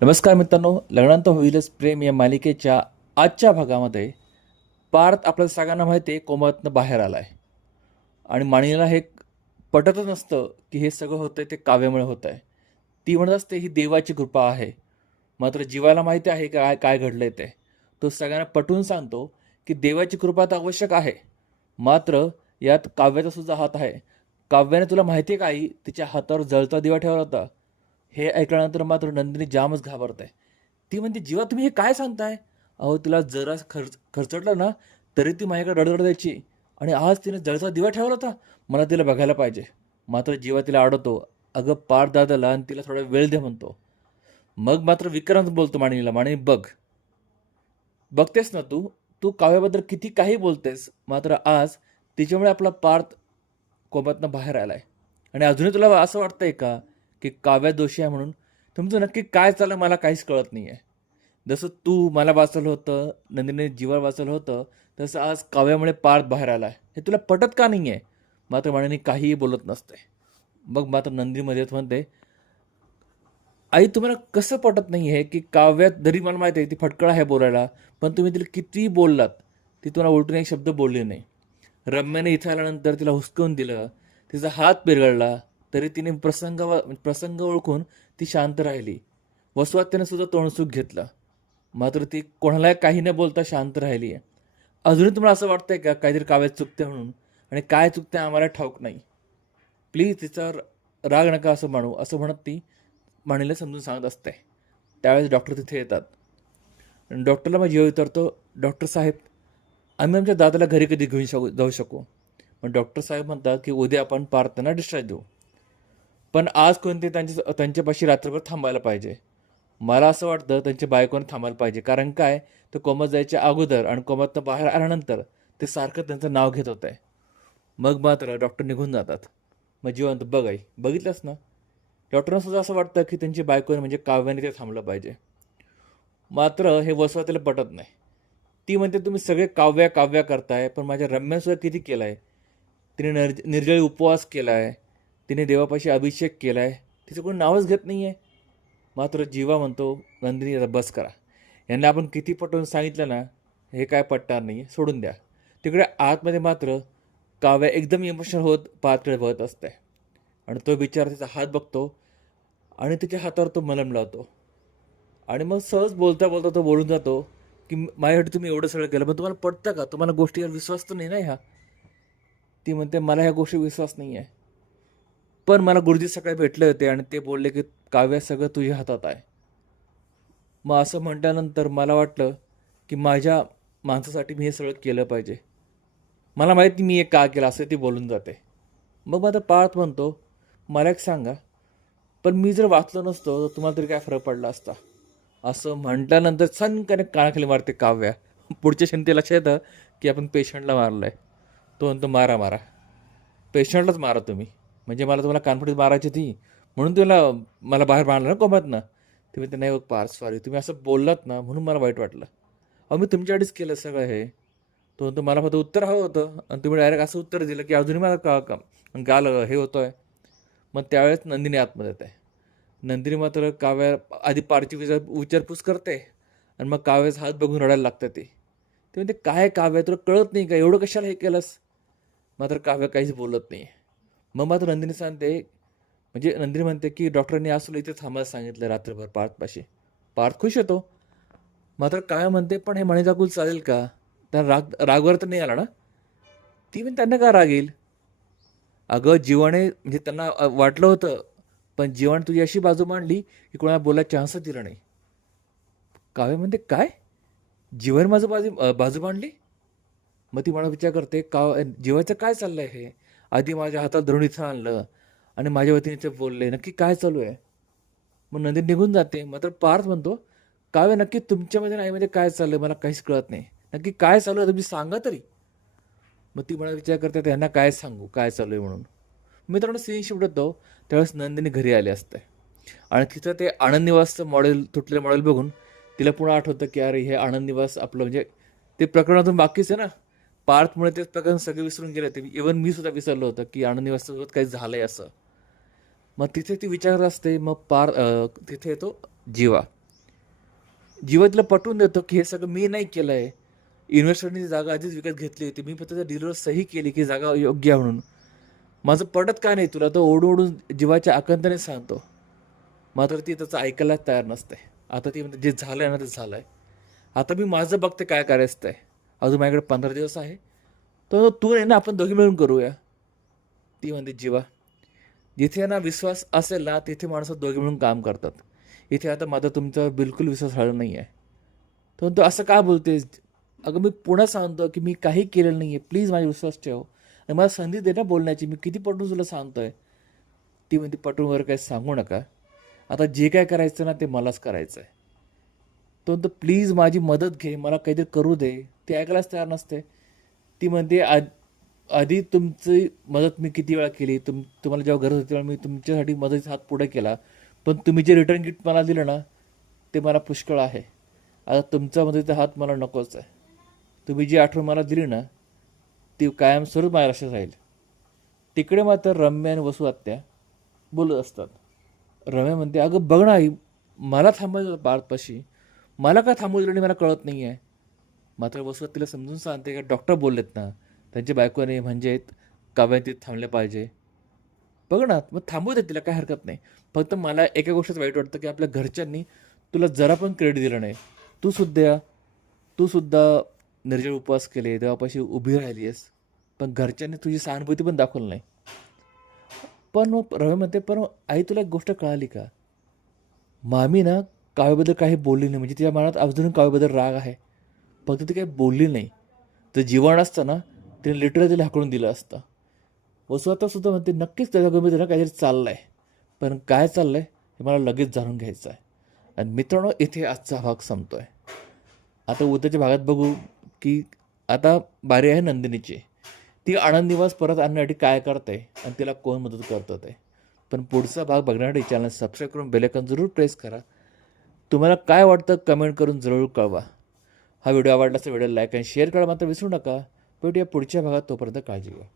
नमस्कार मित्रांनो लग्नांत होईलच प्रेम या मालिकेच्या आजच्या भागामध्ये. पार्थ आपल्या सगळ्यांना माहिती आहे कोमातनं बाहेर आला आहे आणि माणीला हे पटतच नसतं की हे सगळं होतं आहे ते काव्यामुळे होतं आहे ती म्हणत असते ही देवाची कृपा आहे. मात्र जीवाला माहिती आहे काय काय घडलं आहे ते. तो सगळ्यांना पटवून सांगतो की देवाची कृपा तर आवश्यक आहे. मात्र यात काव्याचा सुद्धा हात आहे. काव्याने तुला माहिती आहे का आई तिच्या हातावर जळता दिवा ठेवला होता. हे ऐकल्यानंतर मात्र नंदिनी जामच घाबरत आहे ती म्हणते जीवा तुम्ही हे काय सांगताय? अहो तिला जरा खर्च खर्चटलं ना तरी ती माझ्याकडे रडरड द्यायची आणि आज तिने जळचा दिवा ठेवला होता. मला तिला बघायला पाहिजे. मात्र जीवा तिला आडवतो. अगं पार दादाला आणि तिला थोडा वेळ दे म्हणतो. मग मात्र विक्रांत बोलतो माणिनीला माणिनी बघ. बघतेस ना तू? तू काव्याबद्दल किती काही बोलतेस. मात्र आज तिच्यामुळे आपला पार्थ कोमातनं बाहेर आलाय. आणि अजूनही तुला असं वाटतंय का? की काव्या दोषी आहे म्हणून. तुमचं नक्की काय चाललं मला काहीच कळत नाही आहे जसं तू मला वाचलं होतं नंदिनी जीवा वाचलं होतं तसं आज काव्यामुळे पार्थ बाहेर आला आहे हे तुला पटत का नाही आहे मात्र माणिनी काहीही बोलत नसते. मग मात्र नंदीमध्ये म्हणते आई तुम्हाला कसं पटत नाही आहे की काव्यात जरी मला माहिती आहे ती फटकळ आहे बोलायला पण तुम्ही तिला कितीही बोललात? ती तुम्हाला उलटून एक शब्द बोलले नाही. रम्याने इथं आल्यानंतर तिला हुसकवून दिलं तिचा हात पिरगळला तरी तिने प्रसंग प्रसंग ओळखून ती शांत राहिली. वसवात तिने सुद्धा तोंडसुख घेतलं. मात्र ती कोणाला काही न बोलता शांत राहिली आहे. अजूनही तुम्हाला असं वाटतंय का? काहीतरी काव्यात चुकते म्हणून. आणि काय चुकते आम्हाला ठाऊक नाही. प्लीज तिच्यावर राग नका असं म्हणू असं म्हणत ती माणीला समजून सांगत असते. त्यावेळेस डॉक्टर तिथे येतात. आणि डॉक्टरला मग जीव विचारतो डॉक्टर साहेब आम्ही आमच्या दादाला घरी कधी घेऊन शकू जाऊ शकू? मग डॉक्टर साहेब म्हणतात की उद्या आपण पार्थांना डिस्चार्ज देऊ. पण आज कोणते त्यांच्या त्यांच्यापाशी रात्रभर थांबायला पाहिजे. मला असं वाटतं त्यांच्या बायकोनं थांबायला पाहिजे. कारण काय? तर कोमत जायच्या अगोदर आणि कोमतनं बाहेर आल्यानंतर ते सारखं त्यांचं नाव घेत होतं आहे मग मात्र डॉक्टर निघून जातात. मग जिवंत. बघ आई बघितलंस ना? डॉक्टरांना सुद्धा असं वाटतं की त्यांची बायकोनं म्हणजे काव्याने ते थांबलं पाहिजे. मात्र हे वसवातीला पटत नाही. ती म्हणते तुम्ही सगळे काव्या काव्या करताय पण माझ्या रम्यासुद्धा किती केलं आहे तिने निर् निर्जळी उपवास केला आहे तिने देवापाशी अभिषेक केला आहे तिचं कोणी नावच घेत नाही आहे मात्र जीवा म्हणतो नंदिनी आता बस करा. यांना आपण किती पटवून सांगितलं ना हे काय पटणार नाही सोडून द्या. तिकडे आतमध्ये मात्र काव्या एकदम इमोशनल होत पातळी बघत असते. आणि तो बिचारा तिचा हात बघतो आणि तिच्या हातावर तो मलम लावतो. आणि मग सहज बोलता बोलता तो बोलून जातो की माझ्यासाठी तुम्ही एवढं सगळं केलं पण तुम्हाला पटतं का? तुम्हाला गोष्टीवर विश्वास तर नाही ना ह्या? ती म्हणते मला ह्या गोष्टी विश्वास नाही आहे पण मला गुरुजी सकाळी भेटले होते आणि ते बोलले की काव्य सगळं तुझ्या हातात आहे. मग असं म्हटल्यानंतर मला वाटलं की माझ्या माणसासाठी मी हे सगळं केलं पाहिजे. मला माहिती मी हे का केलं असं ती बोलून जाते. मग माझा पाळत म्हणतो मला एक सांगा पण मी जर वाचलो नसतो तर तुम्हाला तरी काय फरक पडला असता? असं म्हटल्यानंतर सनकाने कानाखाली मारते काव्या. पुढच्या क्षणी ते लक्षात येतं की आपण पेशंटला मारलं आहे तो म्हणतो मारा मारा. पेशंटलाच मारा तुम्ही. म्हणजे मला तुम्हाला कॉन्फिडन्स मारायची ती म्हणून तुला मला बाहेर मारलं ना. कोमातनं ते नाही बघ पार सॉरी तुम्ही असं बोललात ना म्हणून मला वाईट वाटलं. अहो मी तुमच्याकडेच केलं सगळं हे. तो मला फक्त उत्तर हवं होतं. आणि तुम्ही डायरेक्ट असं उत्तर दिलं की अजूनही मला का? का गाल हे होतं आहे मग त्यावेळेस नंदिनी आतमध्ये येते. नंदिनी मात्र काव्या आधी पारची विचार विचारपूस करते. आणि मग काव्याचा हात बघून रडायला लागतं ते. ते म्हणते काय काव्य? तुला कळत नाही का? एवढं कशाला हे केलंस? मात्र काव्य काहीच बोलत नाही मग मात्र नंदिनी सांगते म्हणजे नंदिनी म्हणते की डॉक्टरांनी आज तुला इथे थांबायला सांगितलं रात्रभर पार्थपाशी पार्थ खुश होतो मात्र काय म्हणते पण हे मणिजाकुल चालेल का? त्यांना राग रागवर तर नाही आला ना? ती पण त्यांना का राग येईल? अगं जीवाने म्हणजे त्यांना वाटलं होतं पण जीवन तुझी अशी बाजू मांडली की कोणाला बोलायला चान्सच दिला नाही. काव्य म्हणते काय? जीवन माझं बाजू बाजू मांडली? मग ती मला विचार करते का जीवाचं काय चाललं आहे हे? आधी माझ्या हातात धरून इथं आणलं आणि माझ्या वतीने ते बोलले नक्की काय चालू आहे? मग नंदी निघून जाते मात्र पार्थ म्हणतो काव्य नक्की तुमच्यामध्ये नाही म्हणजे काय चाललंय? मला काहीच कळत नाही. नक्की काय चालू आहे? तुम्ही सांगा तरी. मग ती मला विचार करते त्यांना काय सांगू? काय चालू आहे म्हणून? मित्रांनो सीन शिफ्ट होतो त्यावेळेस नंदिनी घरी आले असते. आणि तिथं ते आनंद निवासचं मॉडेल तुटलेलं मॉडेल बघून तिला पुन्हा आठवतं की अरे हे आनंद निवास आपलं म्हणजे ते प्रकरणातून बाकीच आहे ना? पार्थमुळे ते प्रकरण सगळे विसरून गेले ते इवन मी सुद्धा विसरलो होतं की आनंद निवासासोबत काही झालंय असं. मग तिथे ती विचारत असते मग पार तिथे येतो जीवा. जीवा तिला पटवून देतो की हे सगळं मी नाही केलं आहे इन्व्हेस्टरनी जागा आधीच विकत घेतली होती. मी फक्त त्या डीलरवर सही केली की जागा योग्य आहे म्हणून. माझं पटत का नाही तुला? तो ओढून ओढून जीवाच्या आकंताने सांगतो. मात्र ती त्याचं ऐकायला तयार नसते. आता ती म्हणते जे झालं आहे ना ते झालं आहे आता मी माझं बघते काय करायचं आहे अजून माझ्याकडे पंधरा दिवस आहे. तर तू नाही ना आपण दोघी मिळून करूया. ती म्हणते जीवा जिथे ना विश्वास असेल ना तिथे माणसं दोघे मिळून काम करतात. इथे आता माझा तुमचा बिलकुल विश्वास राहिला नाही आहे तर तू असं का बोलतेस? अगं मी पुन्हा सांगतो की मी काही केलेलं नाही आहे प्लीज माझा विश्वास ठेव. आणि मला संधी दे ना बोलण्याची. मी किती पटवून तुला सांगतो आहे ती म्हणते पटवून वगैरे काही सांगू नका. आता जे काय करायचं ना ते मलाच करायचं आहे तो म्हणतो प्लीज माझी मदत घे. मला काहीतरी करू दे. ती ऐकायलाच तयार नसते. ती म्हणते "आ- आधी तुमची मदत मी किती वेळा केली? तुम तुम्हाला जेव्हा गरज होती तेव्हा मी तुमच्यासाठी मदतीचा हात पुढे केला. पण तुम्ही जे रिटर्न गिफ्ट मला दिलं ना ते मला पुष्कळ आहे. आता तुमचा मदतीचा हात मला नकोच आहे. तुम्ही जी आठवण मला दिली ना ती कायमस्वरूप माझ्या लक्षात राहील. तिकडे मात्र रम्या आणि वसू आत्या बोलत असतात. रम्या म्हणते अगं बघ ना आई मला थांबायचं होतं मला का थांबू दिलं नाही मला कळत नाही आहे मात्र वसुवात तिला समजून सांगते का डॉक्टर बोललेत ना त्यांची बायकोने म्हणजे काव्यातीत थांबले पाहिजे. बघ ना मग थांबू दे तिला काय हरकत नाही. फक्त मला एका गोष्टीत वाईट वाटतं की आपल्या घरच्यांनी तुला जरा पण क्रेडिट दिलं नाही. तू सुद्धा तू सुद्धा निर्जळ उपवास केले देवापाशी उभी राहिली आहेस पण घरच्यांनी तुझी सहानुभूती पण दाखवली नाही. पण मग रवी म्हणते पण आई तुला एक गोष्ट कळाली का? मामी ना काव्याबद्दल काही बोलली नाही. म्हणजे तिच्या मनात अजून काव्याबद्दल राग आहे. फक्त ती काही बोलली नाही. तर जीवन असतं ना तिने लिटरली तिला हाकडून दिलं असतं. वसू आता म्हणते नक्कीच त्याच्या गमतीला काहीतरी चाललं आहे पण काय चाललं आहे हे मला लगेच जाणून घ्यायचं आहे. आणि मित्रांनो इथे आजचा भाग संपतो आहे आता उद्याच्या भागात बघू की आता बारी आहे नंदिनीची. ती आनंद निवास परत आणण्यासाठी काय करते आणि तिला कोण मदत करतं ते. पण पुढचा भाग बघण्यासाठी चॅनल सबस्क्राईब करून बेलेकन जरूर प्रेस करा. तुम्हाला काय वाटतं कमेंट करून जरूर कळवा. हा व्हिडिओ आवडला असं व्हिडिओ लाईक आणि शेअर करा मात्र विसरू नका. भेटूया पुढच्या भागात तोपर्यंत काळजी घ्या.